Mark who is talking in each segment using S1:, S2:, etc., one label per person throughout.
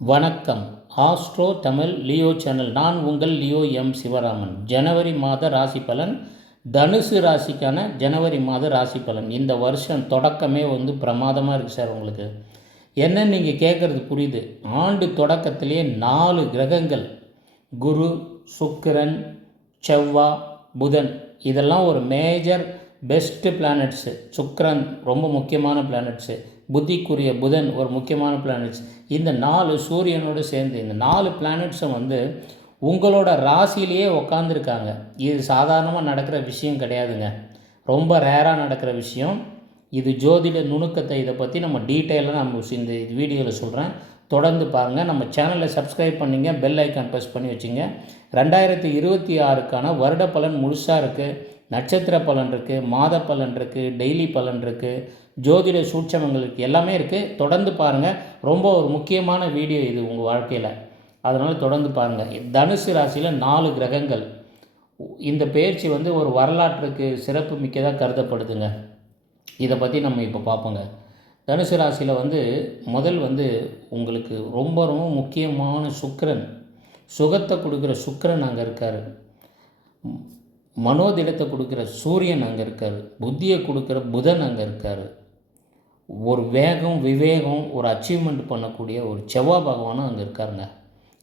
S1: வணக்கம். Astro Tamil Leo channel. நான் உங்கள் லியோ எம் சிவராமன். ஜனவரி மாத ராசி பலன். தனுசு ராசிக்கான ஜனவரி மாத ராசி பலன். இந்த வருஷம் தொடக்கமே வந்து பிரமாதமாக இருக்குது சார் உங்களுக்கு. என்ன நீங்கள் கேட்குறது புரியுது. ஆண்டு தொடக்கத்திலே நாலு கிரகங்கள். குரு சுக்கிரன் செவ்வா புதன். இதெல்லாம் ஒரு மேஜர் பெஸ்ட்டு பிளானட்ஸு சுக்ரன் ரொம்ப முக்கியமான பிளானட்ஸு புத்திக்குரிய புதன் ஒரு முக்கியமான பிளானட்ஸ் இந்த நாலு சூரியனோடு சேர்ந்து இந்த நாலு பிளானட்ஸும் வந்து உங்களோட ராசியிலேயே உக்காந்துருக்காங்க. இது சாதாரணமாக நடக்கிற விஷயம் கிடையாதுங்க. ரொம்ப ரேராக நடக்கிற விஷயம். இது ஜோதிட நுணுக்கத்தை இதை பற்றி நம்ம டீட்டெயிலாக நம்ம இந்த வீடியோவில் சொல்கிறேன் தொடர்ந்து பாருங்கள் நம்ம சேனலை சப்ஸ்கிரைப் பண்ணிங்க. பெல் ஐக்கான் ப்ரெஸ் பண்ணி வச்சுங்க. ரெண்டாயிரத்தி இருபத்தி ஆறுக்கான வருட பலன் முழுசாக இருக்குது நட்சத்திர பலன் இருக்குது மாத பலன் இருக்குது டெய்லி பலன் இருக்குது ஜோதிட சூட்சமங்களுக்கு எல்லாமே இருக்குது தொடர்ந்து பாருங்கள் ரொம்ப ஒரு முக்கியமான வீடியோ இது உங்கள் வாழ்க்கையில். அதனால் தொடர்ந்து பாருங்கள் தனுசு ராசியில் நாலு கிரகங்கள். இந்த பயிற்சி வந்து ஒரு வரலாற்றுக்கு சிறப்பு மிக்கதாக கருதப்படுதுங்க. இதை பற்றி நம்ம இப்போ பார்ப்போங்க தனுசு ராசியில் வந்து முதல் வந்து உங்களுக்கு ரொம்ப ரொம்ப முக்கியமான சுக்கரன். சுகத்தை கொடுக்குற சுக்கரன் அங்கே இருக்கார். மனோதிடத்தை கொடுக்குற சூரியன் அங்கே இருக்கார். புத்தியை கொடுக்குற புதன் அங்கே இருக்கார். ஒரு வேகம் விவேகம் ஒரு அச்சீவ்மெண்ட் பண்ணக்கூடிய ஒரு செவ்வாய் பகவானும் அங்கே இருக்காருங்க.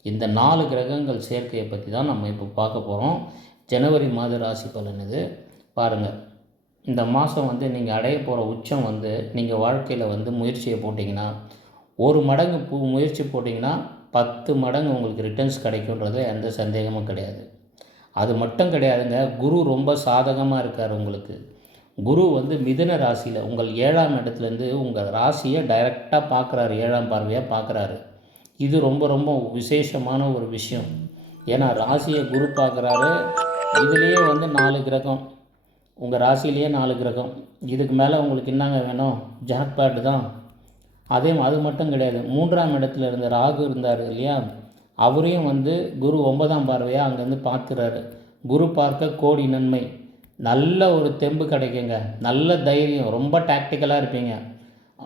S1: இந்த நாலு கிரகங்கள் சேர்க்கையை பற்றி தான் நம்ம இப்போ பார்க்க போகிறோம் ஜனவரி மாத ராசி பலன் இது. பாருங்கள் இந்த மாதம் வந்து நீங்கள் அடைய போகிற உச்சம் வந்து நீங்கள் வாழ்க்கையில் வந்து முயற்சியை போட்டிங்கன்னா ஒரு மடங்கு பூ முயற்சி போட்டிங்கன்னா பத்து மடங்கு உங்களுக்கு ரிட்டர்ன்ஸ் கிடைக்குன்றது எந்த சந்தேகமும் கிடையாது. அது மட்டும் கிடையாதுங்க. குரு ரொம்ப சாதகமாக இருக்கார் உங்களுக்கு. குரு வந்து மிதுன ராசியில் உங்கள் ஏழாம் இடத்துலேருந்து உங்கள் ராசியை டைரெக்டாக பார்க்குறாரு ஏழாம் பார்வையாக பார்க்குறாரு. இது ரொம்ப ரொம்ப விசேஷமான ஒரு விஷயம். ஏன்னா ராசியை குரு பார்க்குறாரு இதுலேயே வந்து நாலு கிரகம். உங்கள் ராசியிலேயே நாலு கிரகம். இதுக்கு மேலே உங்களுக்கு என்னங்க வேணும்? ஜாக்பேட் தான். அதே அது மட்டும் கிடையாது. மூன்றாம் இடத்துல இருந்த ராகு இருந்தார் இல்லையா? அவரையும் வந்து குரு ஒன்பதாம் பார்வையாக அங்கேருந்து பார்க்குறாரு. குரு பார்க்க கோடி நன்மை. நல்ல ஒரு தெம்பு கிடைக்குங்க. நல்ல தைரியம். ரொம்ப டாக்டிக்கலாக இருப்பீங்க.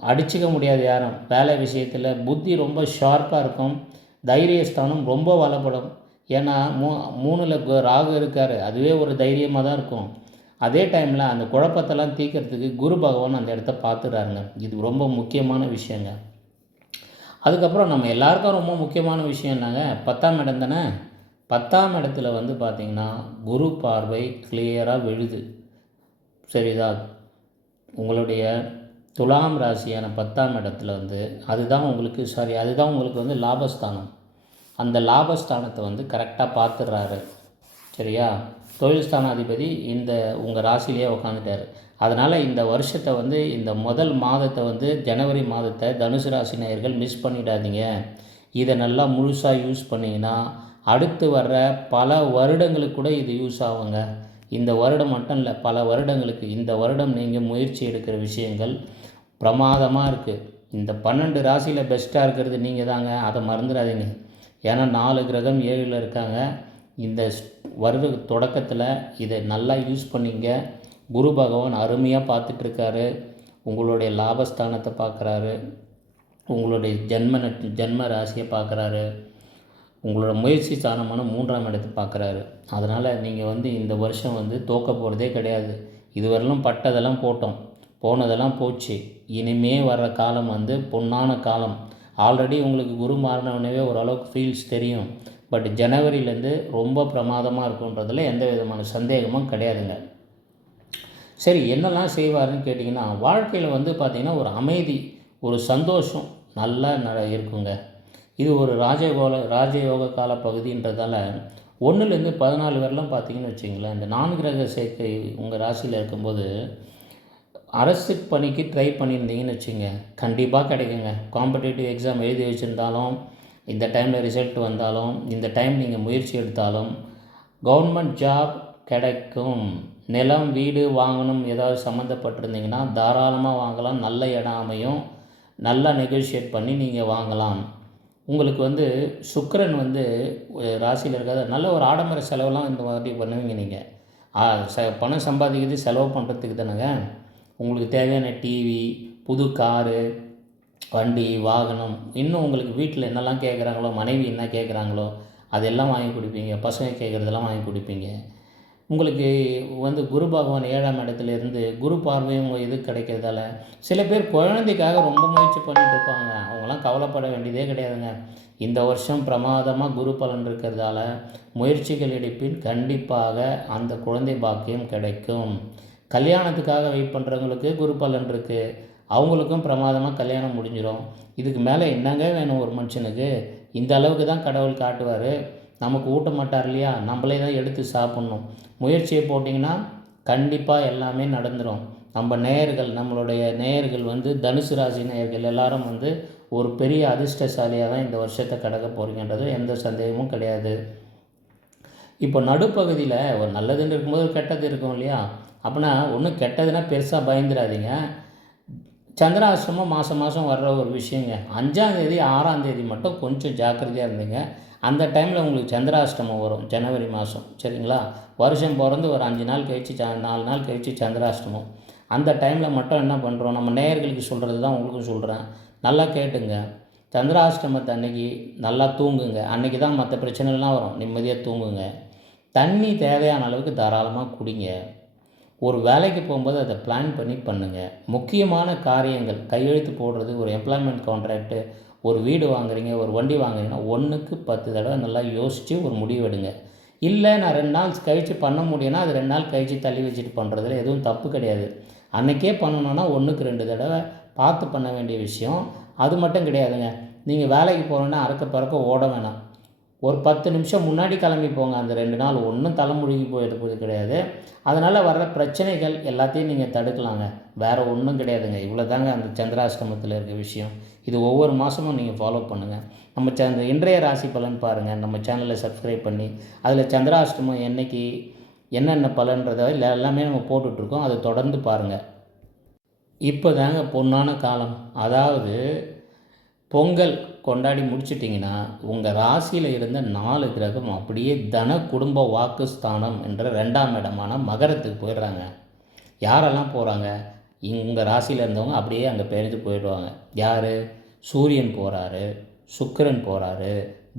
S1: அடிச்சுக்க முடியாது யாரும். வேலை விஷயத்தில் புத்தி ரொம்ப ஷார்ப்பாக இருக்கும். தைரியஸ்தானம் ரொம்ப வளப்படும். ஏன்னா மூ மூணில் ராகு இருக்கார். அதுவே ஒரு தைரியமாக தான் இருக்கும். அதே டைமில் அந்த குழப்பத்தெல்லாம் தீக்கிறதுக்கு குரு பகவான் அந்த இடத்த பார்த்துறாருங்க இது ரொம்ப முக்கியமான விஷயங்க. அதுக்கப்புறம் நம்ம எல்லாருக்கும் ரொம்ப முக்கியமான விஷயம் என்னங்க? பத்தாம் இடம் தானே? பத்தாம் இடத்துல வந்து பார்த்திங்கன்னா குரு பார்வை கிளியராக விழுது. சரிதா? உங்களுடைய துலாம் ராசியான பத்தாம் இடத்துல வந்து அதுதான் உங்களுக்கு சாரி அதுதான் உங்களுக்கு வந்து லாபஸ்தானம். அந்த லாபஸ்தானத்தை வந்து கரெக்டாக பார்த்துடுறாரு. சரியா? தொழில் ஸ்தானாதிபதி இந்த உங்கள் ராசிலேயே உக்காந்துட்டார். அதனால் இந்த வருஷத்தை வந்து இந்த முதல் மாதத்தை வந்து ஜனவரி மாதத்தை தனுசு ராசி நேயர்கள் மிஸ் பண்ணிடாதீங்க. இதை நல்லா முழுசாக யூஸ் பண்ணிங்கன்னா அடுத்து வர்ற பல வருடங்களுக்கு கூட இது யூஸ் ஆகுங்க. இந்த வருடம் மட்டும் இல்லை பல வருடங்களுக்கு இந்த வருடம் நீங்கள் முயற்சி எடுக்கிற விஷயங்கள் பிரமாதமாக இருக்குது இந்த பன்னெண்டு ராசியில் பெஸ்ட்டாக இருக்கிறது நீங்கள் தாங்க. அதை மறந்துடாதீங்க. ஏன்னா நாலு கிரகம் ஏழில் இருக்காங்க. இந்த வருட தொடக்கத்தில் இதை நல்லா யூஸ் பண்ணிங்க. குரு பகவான் அருமையாக பார்த்துட்ருக்காரு. உங்களுடைய லாபஸ்தானத்தை பார்க்குறாரு. உங்களுடைய ஜென்ம ஜென்ம ராசியை பார்க்குறாரு. உங்களோட முயற்சி ஸ்தானமான மூன்றாம் இடத்தை பார்க்குறாரு. அதனால் நீங்கள் வந்து இந்த வருஷம் வந்து தோக்க போகிறதே கிடையாது. இதுவரையிலும் பட்டதெல்லாம் போட்டோம். போனதெல்லாம் போச்சு. இனிமே வர்ற காலம் வந்து பொன்னான காலம். ஆல்ரெடி உங்களுக்கு குரு மாறினவனவே ஓரளவுக்கு ஃபீல்ஸ் தெரியும். பட் ஜனவரியிலேருந்து ரொம்ப பிரமாதமாக இருக்குன்றதில் எந்த விதமான சந்தேகமும் கிடையாதுங்க. சரி என்னெல்லாம் செய்வாருன்னு கேட்டிங்கன்னா வாழ்க்கையில் வந்து பார்த்திங்கன்னா ஒரு அமைதி ஒரு சந்தோஷம் நல்லா ந இருக்குங்க. இது ஒரு ராஜகோல ராஜயோக கால பகுதின்றதால ஒன்றுலேருந்து பதினாலு வரலாம் பார்த்தீங்கன்னு வச்சிங்களேன். இந்த நான்கிரக சேர்க்கை உங்கள் ராசியில் இருக்கும்போது அரசு பணிக்கு ட்ரை பண்ணியிருந்தீங்கன்னு வச்சுங்க. கண்டிப்பாக கிடைக்குங்க. காம்படேட்டிவ் எக்ஸாம் எழுதி வச்சுருந்தாலும் இந்த டைமில் ரிசல்ட் வந்தாலும் இந்த டைம் நீங்கள் முயற்சி எடுத்தாலும் கவர்மெண்ட் ஜாப் கிடைக்கும். நிலம் வீடு வாங்கணும் ஏதாவது சம்மந்தப்பட்டிருந்தீங்கன்னா தாராளமாக வாங்கலாம். நல்ல இடம் அமையும். நல்லா நெகோஷியேட் பண்ணி நீங்கள் வாங்கலாம். உங்களுக்கு வந்து சுக்கரன் வந்து ராசியில் இருக்காது. நல்ல ஒரு ஆடம்பர செலவெல்லாம் இந்த மாதிரி பண்ணுவீங்க நீங்கள் ச பணம் சம்பாதிக்கிறது செலவு பண்ணுறதுக்கு தானேங்க. உங்களுக்கு தேவையான டிவி புது காரு வண்டி வாகனம். இன்னும் உங்களுக்கு வீட்டில் என்னெல்லாம் கேட்குறாங்களோ மனைவி என்ன கேட்குறாங்களோ அதெல்லாம் வாங்கி கொடுப்பீங்க. பசங்க கேட்குறதெல்லாம் வாங்கி கொடுப்பீங்க. உங்களுக்கு வந்து குரு பகவான் ஏழாம் இடத்துல இருந்து குரு பார்வையும் உங்கள் இது கிடைக்கிறதால சில பேர் குழந்தைக்காக ரொம்ப முயற்சி பண்ணிகிட்டு இருப்பாங்க. அவங்களாம் கவலைப்பட வேண்டியதே கிடையாதுங்க. இந்த வருஷம் பிரமாதமாக குரு பலன் இருக்கிறதால முயற்சிகள் எடுப்பின் கண்டிப்பாக அந்த குழந்தை பாக்கியம் கிடைக்கும். கல்யாணத்துக்காக வெயிட் பண்ணுறவங்களுக்கு குரு பலன் இருக்குது அவங்களுக்கும் பிரமாதமாக கல்யாணம் முடிஞ்சிடும் இதுக்கு மேலே என்னங்க வேணும் ஒரு மனுஷனுக்கு? இந்த அளவுக்கு தான் கடவுள் காட்டுவார். நமக்கு ஊட்ட மாட்டார் இல்லையா? நம்மளே தான் எடுத்து சாப்பிட்ணும். முயற்சியை போட்டிங்கன்னா கண்டிப்பாக எல்லாமே நடந்துடும் நம்ம நேயர்கள் நம்மளுடைய நேயர்கள் வந்து தனுசு ராசி நேயர்கள் எல்லாரும் வந்து ஒரு பெரிய அதிர்ஷ்டசாலியாக தான் இந்த வருஷத்தை கடக்க போகிறீங்கன்றது எந்த சந்தேகமும் கிடையாது. இப்போ நடுப்பகுதியில் ஒரு நல்லதுன்னு இருக்கும்போது கெட்டது இருக்கும் இல்லையா? அப்படின்னா ஒன்றும் கெட்டதுன்னா பெருசாக பயந்துடாதீங்க. சந்திராசிரமம் மாதம் மாதம் வர்ற ஒரு விஷயங்க. அஞ்சாந்தேதி ஆறாந்தேதி மட்டும் கொஞ்சம் ஜாக்கிரதையாக இருந்தீங்க. அந்த டைமில் உங்களுக்கு சந்திராஷ்டமம் வரும் ஜனவரி மாதம் சரிங்களா? வருஷம் பிறந்து ஒரு அஞ்சு நாள் கழிச்சு ச நாலு நாள் கழிச்சு சந்திராஷ்டமம் அந்த டைமில் மட்டும் என்ன பண்ணுறோம் நம்ம நேயர்களுக்கு சொல்கிறது தான் உங்களுக்கும் சொல்கிறேன் நல்லா கேட்டுங்க. சந்திராஷ்டமத்தை அன்னைக்கு நல்லா தூங்குங்க. அன்றைக்கி தான் மற்ற பிரச்சனைகள்லாம் வரும். நிம்மதியாக தூங்குங்க. தண்ணி தேவையான அளவுக்கு தாராளமாக குடிங்க. ஒரு வேலைக்கு போகும்போது அதை பிளான் பண்ணி பண்ணுங்கள் முக்கியமான காரியங்கள் கையெழுத்து போடுறது ஒரு எம்ப்ளாய்மெண்ட் கான்ட்ராக்ட்டு ஒரு வீடு வாங்குறீங்க ஒரு வண்டி வாங்குறீங்கன்னா ஒன்றுக்கு பத்து தடவை நல்லா யோசித்து ஒரு முடிவு எடுங்க. இல்லை நான் ரெண்டு நாள் கழித்து பண்ண முடியும்னா அது ரெண்டு நாள் கழித்து தள்ளி வச்சுட்டு பண்ணுறதுல எதுவும் தப்பு கிடையாது. அன்றைக்கே பண்ணணுன்னா ஒன்றுக்கு ரெண்டு தடவை பார்த்து பண்ண வேண்டிய விஷயம். அது மட்டும் கிடையாதுங்க. நீங்கள் வேலைக்கு போகிறோன்னா அறக்க பறக்க ஓட வேணாம். ஒரு பத்து நிமிஷம் முன்னாடி கிளம்பி போங்க. அந்த ரெண்டு நாள் ஒன்றும் தலைமுழுகி போது கிடையாது. அதனால் வர்ற பிரச்சனைகள் எல்லாத்தையும் நீங்கள் தடுக்கலாங்க. வேறு ஒன்றும் கிடையாதுங்க. இவ்வளோ தாங்க அந்த சந்திராஷ்டமத்தில் இருக்க விஷயம். இது ஒவ்வொரு மாதமும் நீங்கள் ஃபாலோ பண்ணுங்கள் நம்ம ச இன்றைய ராசி பலன் பாருங்கள் நம்ம சேனலை சப்ஸ்கிரைப் பண்ணி அதில் சந்திராஷ்டமம் என்னைக்கு என்னென்ன பலன்றதை இல்லை எல்லாமே நம்ம போட்டுட்ருக்கோம். அதை தொடர்ந்து பாருங்கள் இப்போ தாங்க பொன்னான காலம். அதாவது பொங்கல் கொண்டாடி முடிச்சிட்டிங்கன்னா உங்கள் ராசியில் இருந்த நாலு கிரகம் அப்படியே தன குடும்ப வாக்குஸ்தானம் என்ற ரெண்டாம் இடமான மகரத்துக்கு போயிடுறாங்க. யாரெல்லாம் போகிறாங்க உங்கள் ராசியில் இருந்தவங்க அப்படியே அங்கே பெயர்ந்து போயிடுவாங்க. யார்? சூரியன் போகிறாரு சுக்கிரன் போகிறாரு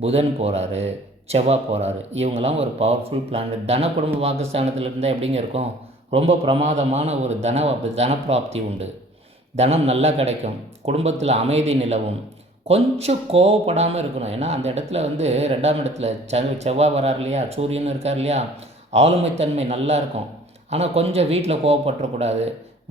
S1: புதன் போகிறாரு செவ்வாய் போகிறாரு இவங்கெல்லாம் ஒரு பவர்ஃபுல் பிளானட் தன குடும்ப வாக்குஸ்தானத்தில் இருந்தால் எப்படிங்க இருக்கும்? ரொம்ப பிரமாதமான ஒரு தன தனப்பிராப்தி உண்டு. தனம் நல்லா கிடைக்கும். குடும்பத்தில் அமைதி நிலவும். கொஞ்சம் கோவப்படாமல் இருக்கணும். ஏன்னா அந்த இடத்துல வந்து ரெண்டாம் இடத்துல செவ் செவ்வாய் வரார் இல்லையா? சூரியன் இருக்கார் இல்லையா? ஆளுமைத்தன்மை நல்லா இருக்கும். ஆனால் கொஞ்சம் வீட்டில் கோவப்பட்டுறக்கூடாது.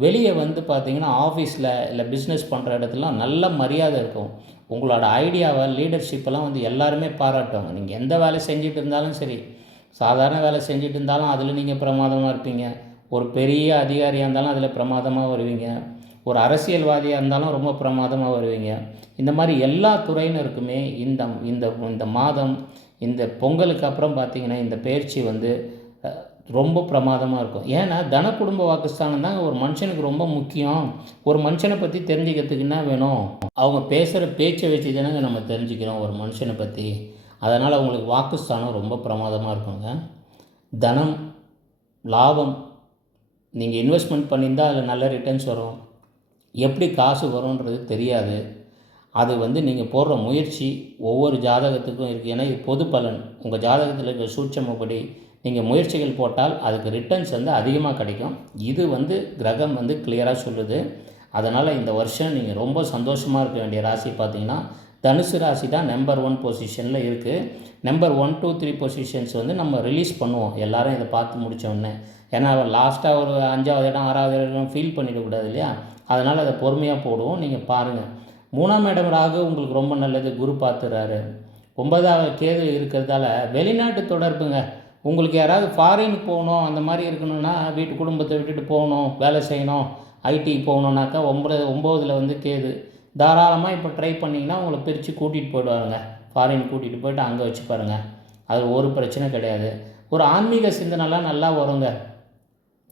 S1: வெளியே வந்து பார்த்தீங்கன்னா ஆஃபீஸில் இல்லை பிஸ்னஸ் பண்ணுற இடத்துலலாம் நல்ல மரியாதை இருக்கும். உங்களோட ஐடியாவை லீடர்ஷிப்பெல்லாம் வந்து எல்லாருமே பாராட்டுவாங்க. நீங்கள் எந்த வேலை செஞ்சுட்டு இருந்தாலும் சரி. சாதாரண வேலை செஞ்சுட்டு இருந்தாலும் அதில் நீங்கள் பிரமாதமாக இருப்பீங்க. ஒரு பெரிய அதிகாரியாக இருந்தாலும் அதில் பிரமாதமாக வருவீங்க. ஒரு அரசியல்வாதியாக இருந்தாலும் ரொம்ப பிரமாதமாக வருவீங்க. இந்த மாதிரி எல்லா துறையினருக்குமே இந்த இந்த இந்த மாதம் இந்த பொங்கலுக்கு அப்புறம் பார்த்திங்கன்னா இந்த பயிற்சி வந்து ரொம்ப பிரமாதமாக இருக்கும். ஏன்னா தன குடும்ப வாக்குஸ்தானம் தான் ஒரு மனுஷனுக்கு ரொம்ப முக்கியம். ஒரு மனுஷனை பற்றி தெரிஞ்சுக்கிறதுக்கு என்ன வேணும்? அவங்க பேசுகிற பேச்சை வச்சு தானங்க நம்ம தெரிஞ்சுக்கிறோம் ஒரு மனுஷனை பற்றி அதனால் அவங்களுக்கு வாக்குஸ்தானம் ரொம்ப பிரமாதமாக இருக்குங்க. தனம் லாபம் நீங்கள் இன்வெஸ்ட்மெண்ட் பண்ணியிருந்தால் அதில் நல்ல ரிட்டர்ன்ஸ் வரும். எப்படி காசு வரும்ன்றது தெரியாது. அது வந்து நீங்கள் போடுற முயற்சி ஒவ்வொரு ஜாதகத்துக்கும் இருக்குது ஏன்னா இது பொது பலன். உங்கள் ஜாதகத்தில் இருக்க சூட்சமப்படி நீங்கள் முயற்சிகள் போட்டால் அதுக்கு ரிட்டர்ன்ஸ் வந்து அதிகமாக கிடைக்கும். இது வந்து கிரகம் வந்து கிளியராக சொல்லுது. அதனால் இந்த வருஷம் நீங்கள் ரொம்ப சந்தோஷமாக இருக்க வேண்டிய ராசி பார்த்தீங்கன்னா தனுசு ராசி தான் நம்பர் ஒன் பொசிஷனில் இருக்குது number one two three positions வந்து நம்ம ரிலீஸ் பண்ணுவோம். எல்லாரும் இதை பார்த்து முடித்தோடனே ஏன்னா ஏன்னா லாஸ்ட்டாக ஒரு அஞ்சாவது இடம் ஆறாவது இடம் ஃபீல் பண்ணிடக்கூடாது இல்லையா? அதனால் அதை பொறுமையாக போடுவோம். நீங்கள் பாருங்கள் மூணாம் இடம் ராகு உங்களுக்கு ரொம்ப நல்லது. குரு பார்த்துறாரு. ஒன்பதாவது கேது இருக்கிறதால வெளிநாட்டு தொடர்புங்க. உங்களுக்கு யாராவது ஃபாரினுக்கு போகணும் அந்த மாதிரி இருக்கணும்னா வீட்டு குடும்பத்தை விட்டுட்டு போகணும் வேலை செய்யணும். ஐடிக்கு போகணுன்னாக்கா ஒம்பது ஒம்போதில் வந்து கேது. தாராளமாக இப்போ ட்ரை பண்ணிங்கன்னா உங்களை பிரித்து கூட்டிகிட்டு போயிடுவாருங்க. ஃபாரின் கூட்டிகிட்டு போயிட்டு அங்கே வச்சு பாருங்கள் அது ஒரு பிரச்சனை கிடையாது. ஒரு ஆன்மீக சிந்தனைலாம் நல்லா வருங்க.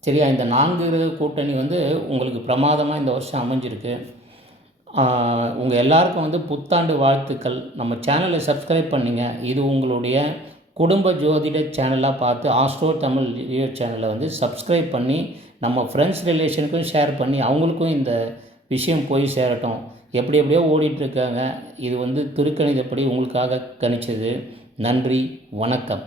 S1: சரியா? இந்த நான்கு கூட்டணி வந்து உங்களுக்கு பிரமாதமாக இந்த வருஷம் அமைஞ்சிருக்கு. உங்கள் எல்லாருக்கும் வந்து புத்தாண்டு வாழ்த்துக்கள். நம்ம சேனலை சப்ஸ்கிரைப் பண்ணிங்க. இது உங்களுடைய குடும்ப ஜோதிட சேனலாக பார்த்து ஆஸ்ட்ரோ தமிழ் வீடியோ சேனலை வந்து சப்ஸ்கிரைப் பண்ணி நம்ம ஃப்ரெண்ட்ஸ் ரிலேஷனுக்கும் ஷேர் பண்ணி அவங்களுக்கும் இந்த விஷயம் போய் சேரட்டும். எப்படி எப்படியோ ஓடிட்டுருக்காங்க. இது வந்து திருக்கணிதப்படி உங்களுக்காக கணிச்சது. நன்றி வணக்கம்.